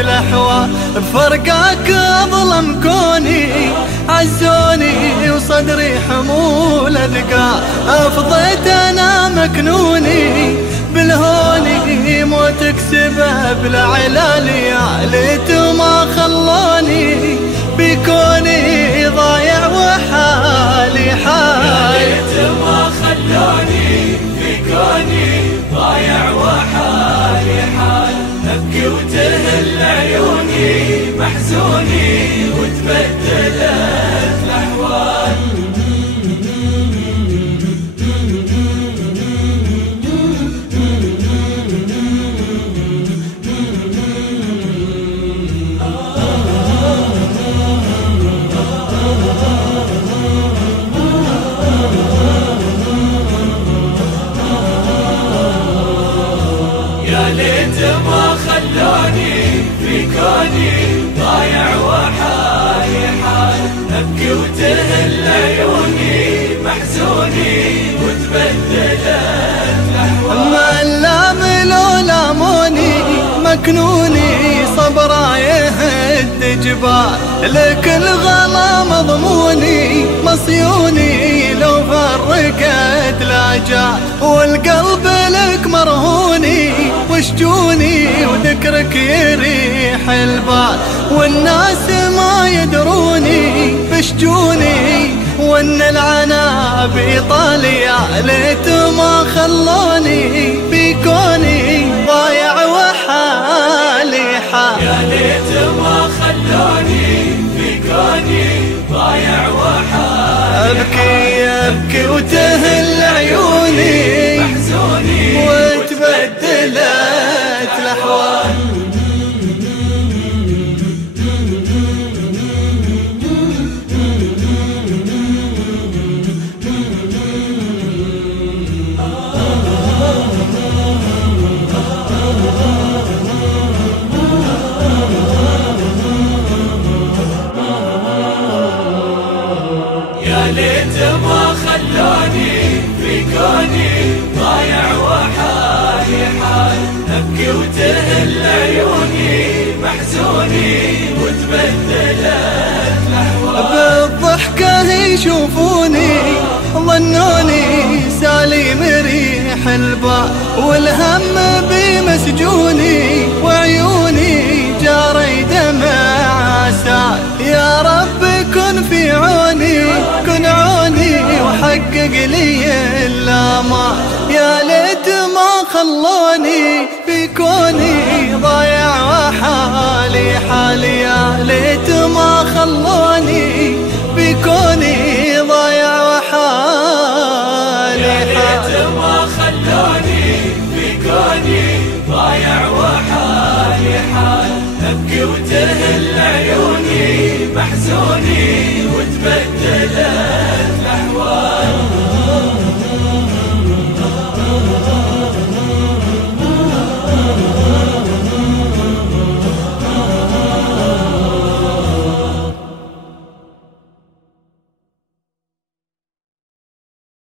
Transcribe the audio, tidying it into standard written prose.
الأحوال، بفرقاك أظلم كوني عزوني وصدري حمول أذقال، أفضيت أنا مكنوني بالهوني موتك سبب لعلال يا ليت ما خلوني بكوني ضايع وحالي حال، يا ليت ما خلوني بكوني ضايع وحالي حال، أبكي وتهل عيوني محزوني وتبدلت الأحوال. يا ليت ما خلوني في كوني ضايع وحالي حال، أبكي وتهل عيوني محزوني وتبدلت الأحوال. ما اللام لو لاموني مكنوني صبرا يهد جبال، لك الغلا مضموني مصيوني لو فرقت لاجال، والقلب لك مرهوني وشجوني وذكرك يريح البال، والناس ما يدروني بشجوني وان العنا بإيطاليا ليت ما خلوني بكوني ضايع وحالي حال. يا ليت ما خلوني بكوني ضايع وحالي، أبكي أبكي وتهل عيوني محزوني وتبدلت الأحوال. يا ليت ما خلوني في كوني ضايع وحالي حال، أبكي وتهل عيوني محزوني وتبدلت الأحوال. بالضحكة يشوفوني ظنوني سالي مريح البال، والهم بمسجوني وعيوني جاري دمع سال، يا رب كن في عوني كن عوني وحقق لي الآمال، يا ليت ما خلوني بكوني ضايع وحالي حالي، يا ليت ما خلوني